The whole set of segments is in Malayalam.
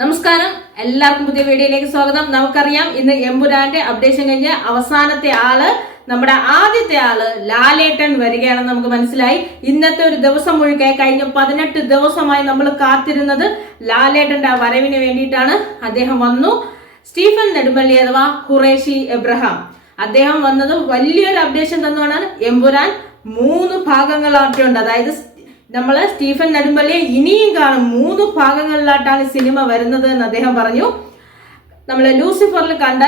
നമസ്കാരം, എല്ലാവർക്കും പുതിയ വീഡിയോയിലേക്ക് സ്വാഗതം. നമുക്കറിയാം ഇന്ന് എമ്പുരാന്റെ അപ്ഡേഷൻ കഴിഞ്ഞ് അവസാനത്തെ ആള്, നമ്മുടെ ആദ്യത്തെ ആള് ലാലേട്ടൻ വരികയാണെന്ന് നമുക്ക് മനസ്സിലായി. ഇന്നത്തെ ഒരു ദിവസം മുഴുക്കെ കഴിഞ്ഞ 18 ദിവസമായി നമ്മൾ കാത്തിരുന്നത് ലാലേട്ടന്റെ വരവിന് വേണ്ടിയിട്ടാണ്. അദ്ദേഹം വന്നു. സ്റ്റീഫൻ നെടുമ്പള്ളി അഥവാ ഖുറേഷി എബ്രഹാം അദ്ദേഹം വന്നത് വലിയൊരു അപ്ഡേഷൻ തന്നുകൊണ്ടാണ്. എമ്പുരാൻ 3 ഭാഗങ്ങളായിട്ടുണ്ട്. അതായത് നമ്മള് സ്റ്റീഫൻ നെടുമ്പള്ളിയെ ഇനിയും കാണും. 3 ഭാഗങ്ങളിലായിട്ടാണ് സിനിമ വരുന്നത് എന്ന് അദ്ദേഹം പറഞ്ഞു. നമ്മൾ ലൂസിഫറിൽ കണ്ട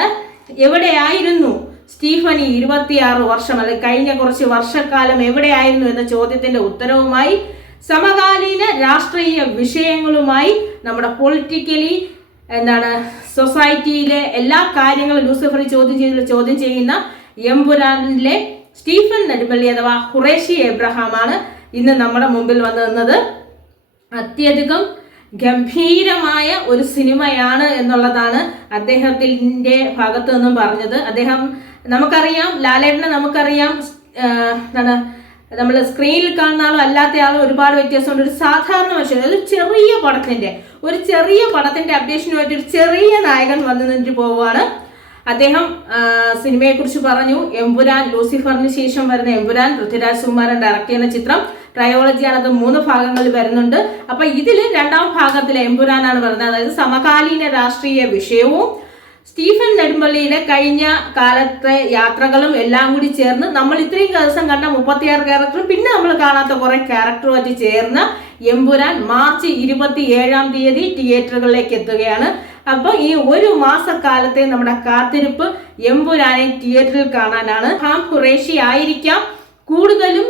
എവിടെയായിരുന്നു സ്റ്റീഫൻ ഈ 26 വർഷം അല്ലെങ്കിൽ കഴിഞ്ഞ കുറച്ച് വർഷക്കാലം എവിടെയായിരുന്നു എന്ന ചോദ്യത്തിന്റെ ഉത്തരവുമായി സമകാലീന രാഷ്ട്രീയ വിഷയങ്ങളുമായി നമ്മുടെ പൊളിറ്റിക്കലി സൊസൈറ്റിയിലെ എല്ലാ കാര്യങ്ങളും ലൂസിഫറിൽ ചോദ്യം ചെയ്യുന്ന എമ്പുരാനിലെ സ്റ്റീഫൻ നെടുമ്പള്ളി അഥവാ ഖുറേഷി എബ്രഹാമാണ് ഇന്ന് നമ്മുടെ മുമ്പിൽ വന്നു നിന്നത്. അത്യധികം ഗംഭീരമായ ഒരു സിനിമയാണ് എന്നുള്ളതാണ് അദ്ദേഹത്തിന്റെ ഭാഗത്ത് നിന്നും പറഞ്ഞത്. നമുക്കറിയാം ലാലേട്ടനെ, നമുക്കറിയാം നമ്മൾ സ്ക്രീനിൽ കാണുന്ന ആളും അല്ലാത്ത ആളും ഒരുപാട് വ്യത്യാസമുണ്ട്. ഒരു സാധാരണ മനുഷ്യൻ, ഒരു ചെറിയ പടത്തിന്റെ അപ്ഡേഷനുമായിട്ട് ഒരു ചെറിയ നായകൻ വന്നു നിന്നിട്ട് പോവുകയാണ്. അദ്ദേഹം സിനിമയെക്കുറിച്ച് പറഞ്ഞു. എമ്പുരാൻ, ലൂസിഫറിന് ശേഷം വരുന്ന എമ്പുരാൻ, പൃഥ്വിരാജ് സുകുമാരൻ ഡയറക്ട് ചെയ്യുന്ന ചിത്രം, ട്രയോളജിയാണ്. അത് 3 ഭാഗങ്ങളിൽ വരുന്നുണ്ട്. അപ്പൊ ഇതില് 2ാം ഭാഗത്തിലെ എമ്പുരാനാണ് പറയുന്നത്. അതായത് സമകാലീന രാഷ്ട്രീയ വിഷയവും സ്റ്റീഫൻ നെടുമ്പള്ളിയുടെ കഴിഞ്ഞ കാലത്തെ യാത്രകളും എല്ലാം കൂടി ചേർന്ന് നമ്മൾ ഇത്രയും ദിവസം കണ്ട 36 ക്യാരക്ടറും പിന്നെ നമ്മൾ കാണാത്ത കുറെ ക്യാരക്ടറുമായിട്ട് ചേർന്ന എമ്പുരാൻ മാർച്ച് 27-ാം തീയതി തിയേറ്ററുകളിലേക്ക് എത്തുകയാണ്. അപ്പൊ ഈ 1 മാസക്കാലത്തെ നമ്മുടെ കാത്തിരിപ്പ് എമ്പുരാനെ തിയേറ്ററിൽ കാണാനാണ്. ഖുറേഷി ആയിരിക്കാം കൂടുതലും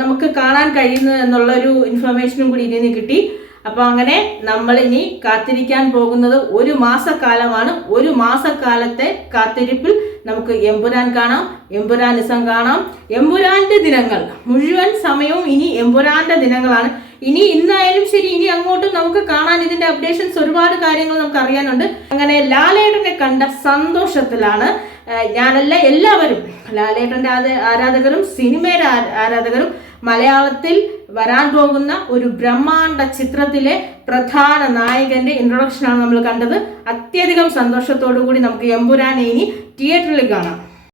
നമുക്ക് കാണാൻ കഴിയുന്നത് എന്നുള്ളൊരു ഇൻഫർമേഷനും കൂടി ഇതിന് കിട്ടി. അപ്പൊ അങ്ങനെ നമ്മൾ ഇനി കാത്തിരിക്കാൻ പോകുന്നത് 1 മാസക്കാലമാണ്. 1 മാസക്കാലത്തെ കാത്തിരിപ്പിൽ നമുക്ക് എമ്പുരാൻ കാണാം, എമ്പുരാനിസം കാണാം. എമ്പുരാന്റെ ദിനങ്ങൾ മുഴുവൻ സമയവും ഇനി എമ്പുരാന്റെ ദിനങ്ങളാണ്. ഇന്നായാലും ശരി, ഇനി അങ്ങോട്ടും നമുക്ക് കാണാൻ ഇതിന്റെ അപ്ഡേഷൻസ്, ഒരുപാട് കാര്യങ്ങൾ നമുക്ക് അറിയാനുണ്ട്. അങ്ങനെ ലാലേട്ടനെ കണ്ട സന്തോഷത്തിലാണ് ഞാനല്ല, എല്ലാവരും, ലാലേട്ടന്റെ ആരാധകരും സിനിമയുടെ ആരാധകരും. മലയാളത്തിൽ വരാൻ പോകുന്ന ഒരു ബ്രഹ്മാണ്ഡ ചിത്രത്തിലെ പ്രധാന നായകന്റെ ഇൻട്രൊഡക്ഷനാണ് നമ്മൾ കണ്ടത്. അത്യധികം സന്തോഷത്തോടു കൂടി നമുക്ക് എമ്പുരാനെ ഇനി തിയേറ്ററിൽ കാണാം.